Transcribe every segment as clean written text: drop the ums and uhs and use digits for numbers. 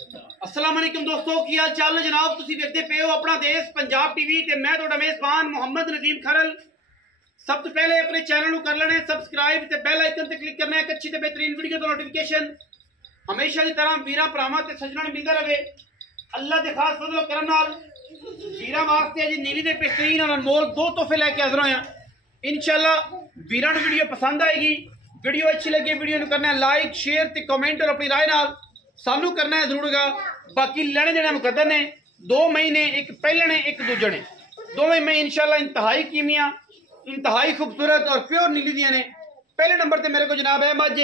अस्सलाम वालेकुम दोस्तों, की हाल चाल ने जनाब। तुसी देखते पे हो अपना देश पंजाब टीवी ते मैं तुहाडा मेजबान मोहम्मद नदीम खरल। सब तो पहले अपने चैनल को कर लेना सबसक्राइब ते बेल आइकन ते क्लिक करना है। एक अच्छी ते बेहतरीन वीडियो तो नोटिफिकेशन हमेशा की तरह वीरा भरावां ते सज्जणां नूं मिलदा रहे। अल्लाह दे खास फजल करम नाल वीरा वास्ते अज नीली दे बेहतरीन और अनमोल दो तोहफे लैके हाजिर होया। इंशाल्लाह वीरा नूं वीडियो पसंद आएगी। वीडियो अच्छी लगे वीडियो नूं करना है लाइक शेयर ते कमेंट और अपनी राय नाल सानू करना है जरूर गा। बाकी लेने देने मुकद्दर ने 2 महीने, एक पहले ने एक दूजे ने, दोवें में इंशाल्लाह इंतहाई कीमिया इंतहाई खूबसूरत और प्योर नीली दियां ने। पहले नंबर ते मेरे को जनाब है मज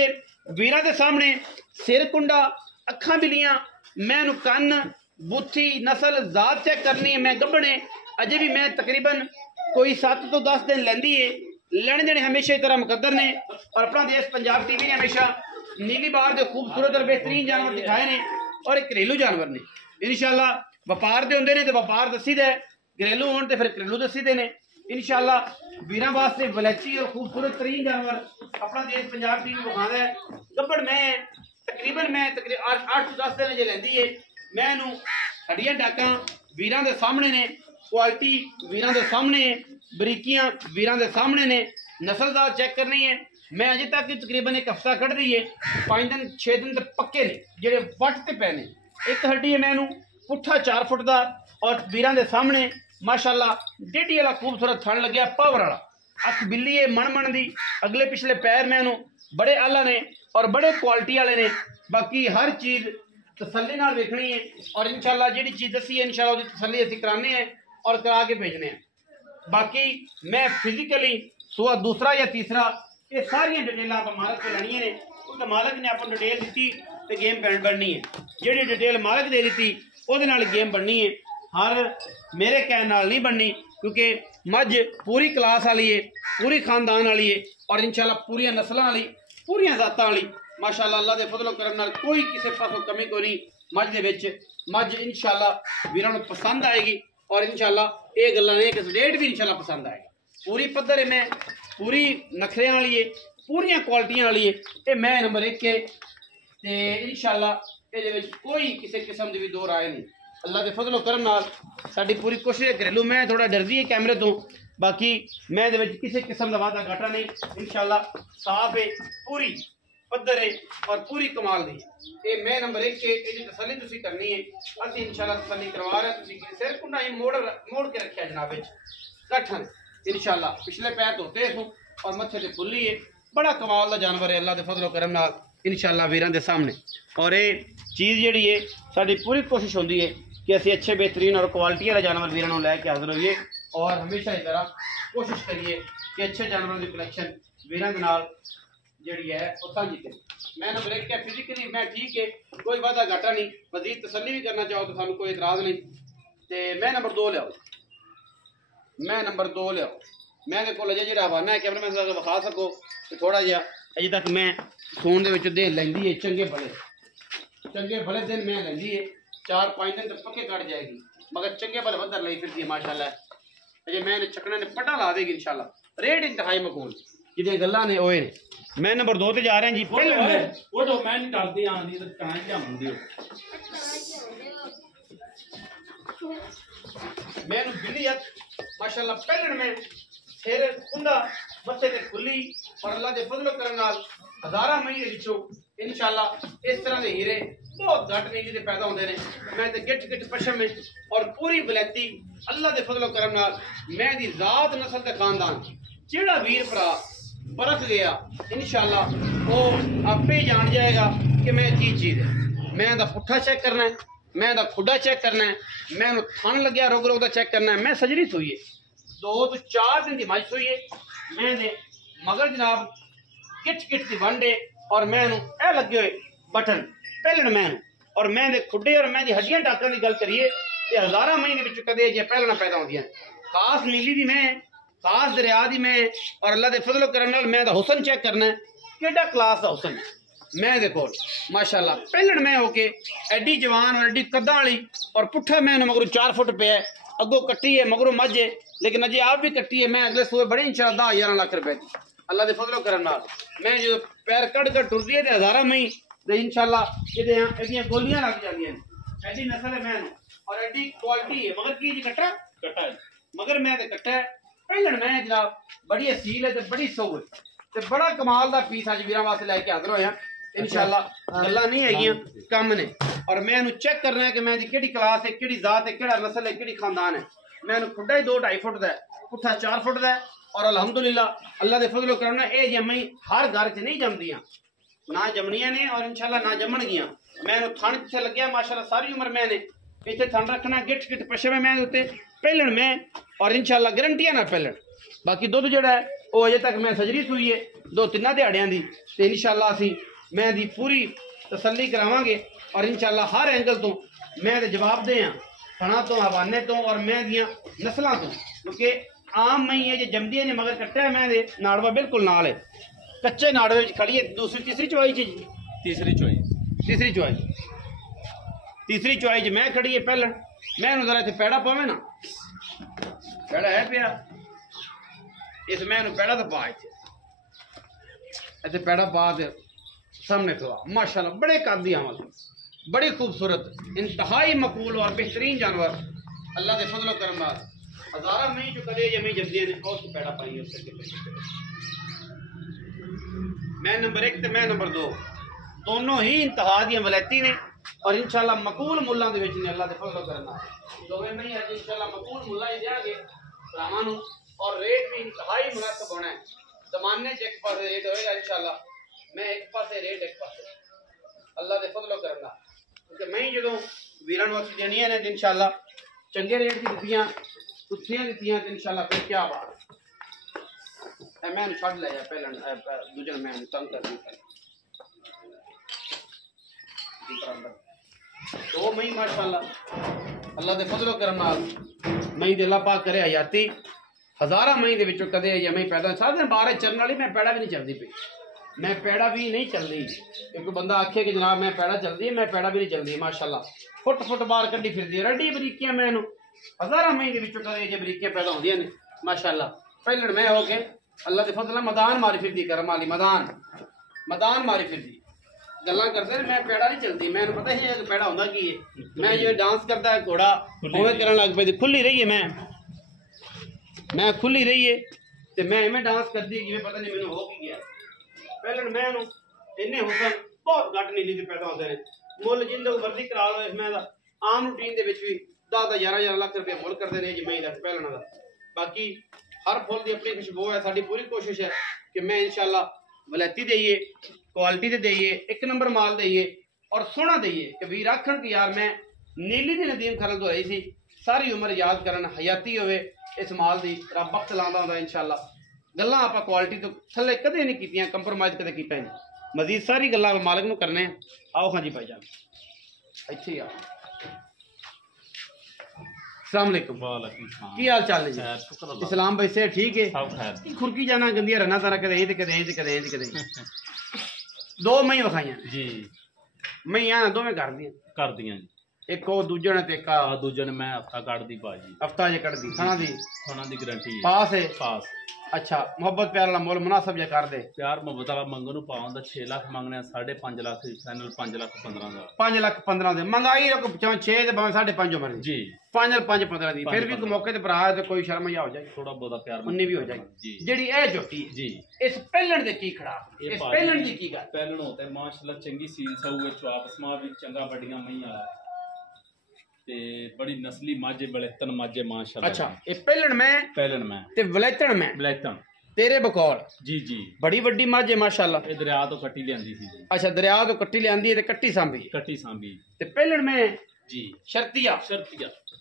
वीरा के सामने सिर कुंडा अखा बिलियां मैं कन्न बुथी नस्ल जात चेक करनी है। मैं गब्बने अजे भी मैं तकरीबन कोई 7 तो 10 दिन लेंदी है। लेने देने हमेशा ही तरह मुकद्दर ने और अपना देश पंजाब टीवी ने हमेशा नीली बार के खूबसूरत और बेहतरीन जानवर दिखाए ने और एक घरेलू जानवर ने। इंशाल्लाह व्यापार दे होंदे ने ते व्यापार दसी दे, घरेलू होण ते फिर घरेलू दसी दे ने। इंशाल्लाह वीरां वास्ते वलैती और खूबसूरत तरीन जानवर अपना देश पंजाब टीवी विखादा है। गब्बड़ मैं तकरीबन 8 तो 10 दिन जे लैंदी है। मैं इनू हड्डियां डाकां वीरां दे सामने ने, क्वालिटी वीरां दे सामने, बरीकियां वीरां दे सामने ने। नस्लदार चेक करनी है। मैं अजे तक तकरीबन एक हफ्ता कढ़ रही है। 5 दिन 6 दिन तो पक्के ने जेडे वट ते पैने। एक हड्डी है मैनू पुट्ठा 4 फुट का और वीरां दे सामने माशाल्लाह डेढ़ी वाला खूबसूरत थन लग्या पावर वाला। अख बिल्ली है मन दी, अगले पिछले पैर मैनू बड़े आला ने और बड़े क्वालिटी वाले ने। बाकी हर चीज़ तसल्ली नाल वेखनी है और इंशाल्लाह जिहड़ी चीज़ दसी है इंशाल्लाह उसकी तसल्ली असीं कराने हैं और करा के भेजने हैं। बाकी मैं फिजिकली सुआ दूसरा या तीसरा ये सारिया डिटेल आप मालक को लैनिया ने। क्योंकि मालक ने अपन डिटेल दी तो गेम बननी है। जी डिटेल मालक दे दी वो गेम बननी है। हर मेरे कहने नाल नहीं बननी क्योंकि मझ पूरी क्लास वाली है, पूरी खानदान वाली है और इंशाल्लाह पूरी नस्लों वाली, पूरी जातां वाली माशाल्लाह। अल्लाह दे फजलो करम नाल कोई किसी पासों कमी को नहीं मझ दे विच। मझ इंशाल्लाह वीरां नूं पसंद आएगी और इंशाल्लाह ये गल्लां ने कि रेट भी इंशाल्लाह पसंद आएगा। पूरी पद्धर है, मैं पूरी नखरे वाली है, पूरी क्वालिटियां वाली है। ये मैं नंबर 1 है ते इंशाल्लाह ये कोई किसी किस्म की भी दो राय नहीं। अल्लाह के फजलो करम नाल साडी पूरी कोशिश है। घरेलू मैं थोड़ा डरदी है कैमरे तो, बाकी मैं किसी किस्म का वादा घाटा नहीं। इंशाल्लाह साफ है, पूरी पद्धर है और पूरी कमाल दी। ये मैं नंबर 1 है। ये तसल्ली तुसी करनी है। असं इंशाल्लाह तसल्ली करवा रहे। सिर कुंडा मोड़ के रखा जनाब कट्ठन इंशाल्लाह। पिछले पैर धोते हूँ और मत्थे ते फुल्ली है। बड़ा कमाल का जानवर है अल्लाह के फजलो करम नाल इंशाल्लाह वीरां दे सामने। और ये चीज़ जी है साडी पूरी कोशिश होंदी है कि असीं अच्छे बेहतरीन और क्वालिटी वाला जानवर वीरां नूं लैके हाजिर होइए और हमेशा इस तरह कोशिश करिए कि अच्छे जानवरों की कलैक्शन वीरां दे नाल जिहड़ी है वो सांझी करिए। मैं नंबर 1 है फिजिकली मैं ठीक है, कोई वादा घाटा नहीं। मजीद तसल्ली भी करना चाहो तो सानू कोई इतराज़ नहीं। तो मैं नंबर 2 लियाओ, मैं नंबर 2 लियाओ। मैं को अजे जो हवाना है कैमरा मैन विखा सको तो थोड़ा जहा अजे तक मैं सून के दिन लैंदी है। चंगे भले दिन मैं लैंदी है। 4-5 दिन तक पक्के कट जाएगी मगर चंगे भले बदर लाई फिरती है माशाल्लाह। अजे मैं चकने ने पटा ला देगी इंशाल्लाह। रेट इंतहाई मकबूल जिहदियां गल्लां ने ओए ने। मैं नंबर 2 ते जा रहा जी। वो तो मैं नहीं करती आंदी तो कहां जामंदी हो। मैं बिल्ली माशाल्लाह पहले में सिर कुंदा मत्थे ते खुली और अल्लाह के फजलो करम नाल हज़ारां मई दे विचों इंशाल्लाह इस तरह के हीरे बहुत घट नीली दे पैदा होंदे ने। मैं ते गिट पशम में और पूरी वलैती अल्लाह के फजलो करम नाल मैं दी जात नस्ल के खानदान जेड़ा वीर भरा परख गया इंशाल्लाह वो आपे जान जाएगा कि मैं की चीज़ है। मैं दा पुट्ठा चेक करना है, मैं दा खुडा चेक करना है, मैं थन लग्या रोग का चेक करना है। मैं सजरी सोई है 2 तो 4 दिन की मझ सोई है। मैं मगर जनाब किट की वंडे और मैं ए लगे हुए बटन पहलन मैं और मैं खुडे और मैं हड्डियां टाकों की गल करिए तो हज़ारां महीने कदे जे पहलना पैदा होंदियां। खास नीली दी मैं, खास दरिया दी मैं और अल्लाह के फजलो करम नाल मैं हुसन चेक करना है केड़ा क्लास का हुसन मैं दे कोल माशाल्लाह। पहलन मैं होके एडी जवान और एडी कद्दां वाली और पुट्ठा मैं मगरों 4 फुट पे है, अगों कट्टी है मगरों मझ है, लेकिन अजे आप भी कट्टी है। मैं अगले सूए बड़े इंशाल्लाह 10-11 लाख रुपए की अल्लाह के फजलो करम नाल। मैं जो पैर कड़ कर टुरदी है हज़ारां मई ਤੇ ਇਨਸ਼ਾਅੱਲਾ ਇਹਦੀਆਂ ਗੋਲੀਆਂ ਲੱਗ ਜਾਂਦੀਆਂ ਨੇ। ਐਡੀ ਨਸਲ ਹੈ ਮੈਂ ਔਰ ਐਡੀ ਕੁਆਲਿਟੀ ਹੈ। ਮਗਰ ਕੀ ਜੀ ਕੱਟਾ ਕੱਟਾ ਮਗਰ मैं ਤੇ ਕੱਟਾ ਪਹਿਲਣ ਮੈਂ ਜਨਾਬ ਬੜੀ ਅਸੀਲ ਹੈ ਤੇ ਬੜੀ ਸੋਹਣੀ ਤੇ ਬੜਾ ਕਮਾਲ ਦਾ ਪੀਸ ਅੱਜ ਵੀਰਾਂ ਵਾਸਤੇ ਲੈ ਕੇ ਹਾਜ਼ਰ ਹੋਇਆ ਇਨਸ਼ਾਅੱਲਾ। ਗੱਲਾਂ ਨਹੀਂ ਹੈਗੀਆਂ ਕੰਮ ਨੇ। ਔਰ मैं ਇਹਨੂੰ ਚੈੱਕ ਕਰਨਾ ਹੈ ਕਿ मैं ਦੀ ਕਿਹੜੀ ਕਲਾਸ ਹੈ, ਕਿਹੜੀ ਜ਼ਾਤ ਹੈ, ਕਿਹੜਾ ਨਸਲ ਹੈ, ਕਿਹੜੀ ਖਾਨਦਾਨ ਹੈ। मैं ਇਹਨੂੰ ਖੁੱਡਾ ਹੀ 2-2.5 ਫੁੱਟ ਦਾ ਹੈ, ਪੁੱਠਾ 4 ਫੁੱਟ ਦਾ ਹੈ। ਔਰ ਅਲਹਮਦੁਲਿਲਾ ਅੱਲਾ ਦੇ ਫਜ਼ਲ ਕਰਮ ਨਾਲ ਇਹ ਜੰਮੀ ਹਰ ਘਰ 'ਚ ਨਹੀਂ ਜੰਮਦੀਆਂ, ਨਾ ਜੰਮਣੀਆਂ ਨੇ ਔਰ ਇਨਸ਼ਾਅੱਲਾ ਨਾ ਜੰਮਣਗੀਆਂ। मैं ਇਹਨੂੰ ਥਣ ਜਿੱਥੇ ਲੱਗਿਆ ਮਾਸ਼ਾਅੱਲਾ ਸਾਰੀ ਉਮਰ मैं ਨੇ ਇੱਥੇ ਥਣ ਰੱਖਣਾ ਗਿੱਠ ਗਿੱਠ ਪਛਵੇ मैं ਉੱਤੇ ਪਹਿਲਣ मैं और इंशाअल्लाह गारंटी है ना पहले बाकी दुध जोड़ा है वो अजे तक मैं सजरी सूई है 2-3 दिहाड़ियां दी ते इंशाअल्लाह असी मैं दी पूरी तसल्ली करावांगे और इंशाअल्लाह हर एंगल तो मैं दे जवाब दे थणा तो हवाने तो और मैं दियां नस्लां तो क्योंकि आम मई है जो जमदी ने मगर कट्टा मैं दे नाड़वा बिल्कुल नाल है कच्चे नाड़वे विच खड़ी है। दूसरी तीसरी चौई च तीसरी चौई च मैं खड़ी है पहले मैं जरा इत्थे पैड़ा पवे ना पैड़ा है पिया इस मैं पैड़ा तो पा इतने पैड़ा पा दे सामने खवा माशाल्लाह बड़े कादी आमल बड़ी खूबसूरत इंतहाई मकबूल और बेहतरीन जानवर अल्लाह के फजलो करम नाल हज़ारा मई जो कदे जमी जमदी ने और पैड़ा पाई उससे मैं नंबर 1 ते मैं नंबर 2 दोनों ही इंतहा दी वलैती ने और इंशाअल्लाह मकबूल मुल्लां दे विच ने अल्लाह दे फजलो करम नाल दोवें नहीं अज इंशाअल्लाह मकबूल मुल्ला ही देंगे भरावां और रेट भी इंतहाई मुनासिब होना है। जमाने च एक पासे रेट होएगा इंशाअल्लाह मैं एक पासे रेट एक पासे अल्लाह दे फजलो करम नाल क्योंकि मैं जो वीरां नूं असीं देनियां ने इंशाअल्लाह चंगे रेट दी दित्तियां कुत्थियां दित्तियां ते इंशाअल्लाह फिर क्या बात है। मैं छड़ ले जा पहले दूजे मैं तंग कर दी तो मई माशाअल्लाह अल्लाह दे फजलो करम नाल मई दे अल्लाह पाक करे हयाती हज़ारा मई दे विचों कदे जे मई पैदा सारे दिन बाहर चलने वाली मैं पैड़ा भी नहीं चलती पई मैं पैड़ा भी नहीं चल रही क्योंकि बंदा आखे कि जनाब मैं पैड़ा चलती मैं पैड़ा भी नहीं चलती माशाअल्लाह फुट बाहर कड्डी फिरदी रड्डी बरीकियां मैनू हज़ारा मई दे विचों कदे जे बरीकियां पैदा होंदियां ने माशाअल्लाह पहले मैं हो के अल्लाह दे फजल मैदान मारी फिरदी करम वाली मैदान मारी फिरदी गल्लां करदे मैं पैड़ा नहीं चलती मैनू पता ही है कि पैड़ा होंदा की है। मैं जो डांस करता है घोड़ा उवें करन लग पई खुली रही है मैं खुली रही है तो मैं इवें डांस करती जिवें पता नहीं मैनू हो की गया। पहले मैं इन्ने हुसन बहुत घट नीली से पैदा होते हैं मुल जिंदे वर्दी करा लो इस मैं आम रूटीन के भी 10-11 लाख रुपया मुल करते रहे जी मई का पहलना का। बाकी हर फुल की अपनी खुशबू है साड़ी पूरी कोशिश है कि मैं इंशाअल्लाह वलैती देइए क्वालिटी दे देइए एक नंबर माल देइए और सोना देइए कि वीर आखण कि यार मैं नीली दी नदीम खरल तो आई सी सारी उम्र याद करन हयाती होवे इस माल दी रब वक्त लांदा हुंदा इंशाअल्लाह। गल्लां आपां क्वालिटी तो थल्ले कदे नहीं कीतियां कंप्रोमाइज कदे कीता नहीं मजीद सारी गल्लां मालिक नूं करने आओ हाँ जी भाईजान इत्थे आ अस्सलाम वालेकुम की हाल चाल है इस्लाम भाई से ठीक है खुरकी जाना गंदिया रहना तारा कदे ते कदे ते कदे ते कदे दो मई वखाइयां जी मईयां दोवें कर दियां जी एक ओ दूजे ने ते का दूजे ने मैं हफ्ता कट दी बाजी हफ्ता जे कट दी खाना दी गारंटी पास है पास अच्छा मोहब्बत प्यार वाला मोल मुनासिब जे कर दे प्यार मोहब्बत वाला मंगो नु पाउंदा 6 लाख मांगने 5.5 लाख फाइनल 5 लाख 15 दा 5 लाख 15 दे मंगाई रको 6 ते 5.5 मर जी 5-15 दी फिर भी मौके ते भरा है तो कोई शर्म या हो जाए थोड़ा बहुत प्यार उन्नी भी हो जाएगी जेडी ए झोटी जी इस पहलन दे की खड़ा इस पहलन दी की गल पहलन होते माशाल्लाह चंगी सील सऊ चवाप समा भी चंगा बड़ियां मईयां ते बड़ी नस्ली माजे बलेतन माजे माशाल्लाह। अच्छा ये पहलन में ते वलेतन तेरे बकौल जी जी बड़ी बड़ी माजे माशाल्लाह ये दरिया तो कट्टी लियांदी सी जी। अच्छा दरिया तो कट्टी लियांदी है ते कट्टी सांभी ते पहलन में जी शर्तिया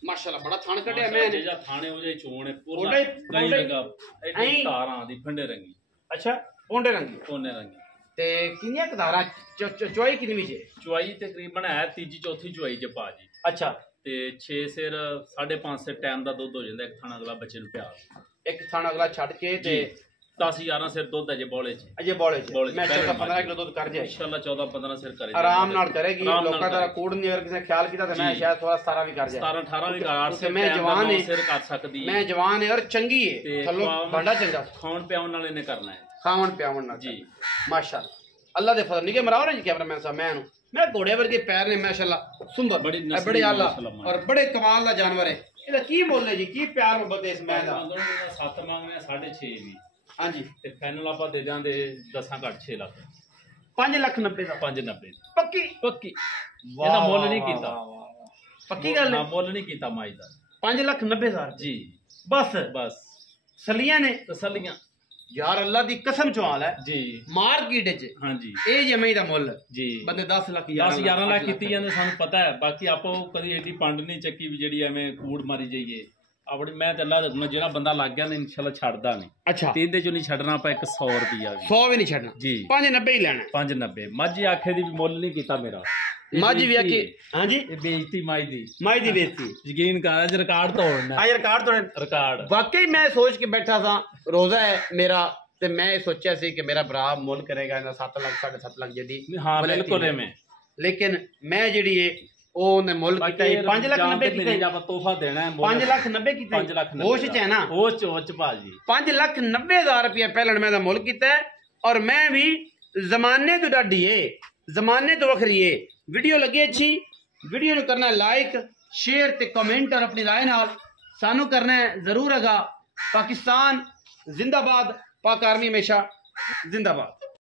माशाल्लाह बड़ा थान कटिया मैं जेजा थाने हो जाए चोण है पूरा कई लगा एडी तारां दी फंडे रंगी अच्छा ओंडे रंगी ते किन्नियां कदारा चुआई किन्नी जे चुआई तकरीबन है तीजी चौथी चुआई च पा जी। अच्छा ते 6 सिर 5.5 सिर टाइम दा दुध हो जांदा एक थाना अगला बच्चे नु प्यार एक थाना अगला छड़ के ते 10-11 सिर दुध अजे बोले च मैं 14-15 किलो दुध कर जाए इंशाल्लाह 14-15 सिर करे आराम नाल करेगी लोकां दा कोड नहीं अगर किसी ख्याल कीता तो मैं शायद 16-17 भी कर जाए 17-18 भी कर 8 मैं जवान है सिर कर सकदी मैं जवान है और चंगी है थल्लो भांडा चंगा खाण पियावन नाल इने करना है खावन पियावन नाल जी माशाल्लाह अल्लाह दे फजल निके मराओ ना जी कैमरामैन साहब मैं घोड़े वर्गे पैर ने माशाल्लाह सुंदर बड़े आला और बड़े कमाल का जानवर है। ਇਹਦਾ ਕੀ ਮੁੱਲ ਹੈ ਜੀ ਕੀ ਪਿਆਰ ਮੁਹੱਬਤ ਇਸ ਮੈਂ ਦਾ 7 ਮੰਗਨੇ 6.5 ਵੀ ਹਾਂਜੀ ਤੇ ਫਾਈਨਲ ਆਪਾਂ ਦੇ ਜਾਂਦੇ 10 ਘੱਟ 6 ਲੱਖ 5,90,000 ਦਾ 590 ਪੱਕੀ ਇਹਦਾ ਮੁੱਲ ਨਹੀਂ ਕੀਤਾ ਪੱਕੀ ਗੱਲ ਹੈ ਮੁੱਲ ਨਹੀਂ ਕੀਤਾ ਮਾਈ ਦਾ 5,90,000 ਜੀ ਬਸ ਸਲੀਆਂ ਨੇ ਤਸੱਲੀਆਂ यार अल्लाह दी कसम चवाल है जी मार्केट च हाँ जी ए जमे दा मुੱਲ जी ਬੰਦੇ 10 ਲੱਖ 11 ਲੱਖ ਕੀਤੀ ਜਾਂਦੇ ਸਾਨੂੰ ਪਤਾ ਹੈ ਬਾਕੀ ਆਪਾਂ ਕਦੀ ਐਡੀ ਪੰਡ ਨਹੀਂ ਚੱਕੀ ਵੀ ਜਿਹੜੀ ਐਵੇਂ ਕੂੜ ਮਾਰੀ ਜਾਈਏ ਆਪਣੀ ਮੈਂ ਤੇ ਅੱਲਾ ਦਾ ਜਿਹੜਾ ਬੰਦਾ ਲੱਗ ਗਿਆ ਨੇ ਇਨਸ਼ਾਅੱਲਾ ਛੱਡਦਾ ਨਹੀਂ ਅੱਛਾ ਤੀਂਦੇ ਚੋਂ ਨਹੀਂ ਛੱਡਣਾ ਆਪਾਂ 100 ਰੁਪਿਆ ਵੀ 100 ਵੀ ਨਹੀਂ ਛੱਡਣਾ ਜੀ 590 ਹੀ ਲੈਣਾ 590 ਮੱਝ ਆਖੇ ਦੀ ਵੀ ਮੁੱਲ ਨਹੀਂ ਕੀਤਾ ਮੇਰਾ ਮੱਝ ਵੀ ਆਖੀ हाँ जी ਇਹ ਬੇਇੱਜ਼ਤੀ ਮਾਈ ਦੀ ਬੇਇੱਜ਼ਤੀ ਯਕੀਨ ਕਰ ਅੱਜ ਰਿਕਾਰਡ ਤੋੜਨਾ आज ਰਿਕਾਰਡ ਤੋੜਨ ਰਿਕਾਰਡ ਵਾਕਈ ਮੈਂ ਸੋਚ ਕੇ ਬੈਠਾ ਸਾਂ ਰੋਜ਼ਾ ਹੈ ਮੇਰਾ ਤੇ ਮੈਂ ਸੋਚਿਆ ਸੀ ਕਿ ਮੇਰਾ ਭਰਾ ਮੁੱਲ ਕਰੇਗਾ ਇਹਦਾ 7 ਲੱਖ 7.5 ਲੱਖ ਜਦੀ ਹਾਂ ਬਿਲਕੁਲ ਐਵੇਂ ਲੇਕਿਨ ਮੈਂ ਜਿਹੜੀ ਹੈ ਉਹਨੇ ਮੁੱਲ ਕੀਤਾ 5,90,000 ਕੀਤਾ ਆਪਾਂ ਤੋਹਫਾ ਦੇਣਾ ਹੈ 5,90,000 ਕੀਤਾ 5 ਲੱਖ ਹੋਸ਼ ਚ ਹੈ ਨਾ ਹੋਸ਼ ਭਾਜੀ 5,90,000 रुपया पहले मैं मुल किया और मैं भी जमाने तो डाडी है जमाने तो वखरी है। वीडियो लगी अच्छी वीडियो ਨੂੰ करना लाइक शेयर ते कमेंट और अपनी राय नाल सानू करना है जरूर। अगा पाकिस्तान जिंदाबाद, पाक आर्मी हमेशा जिंदाबाद।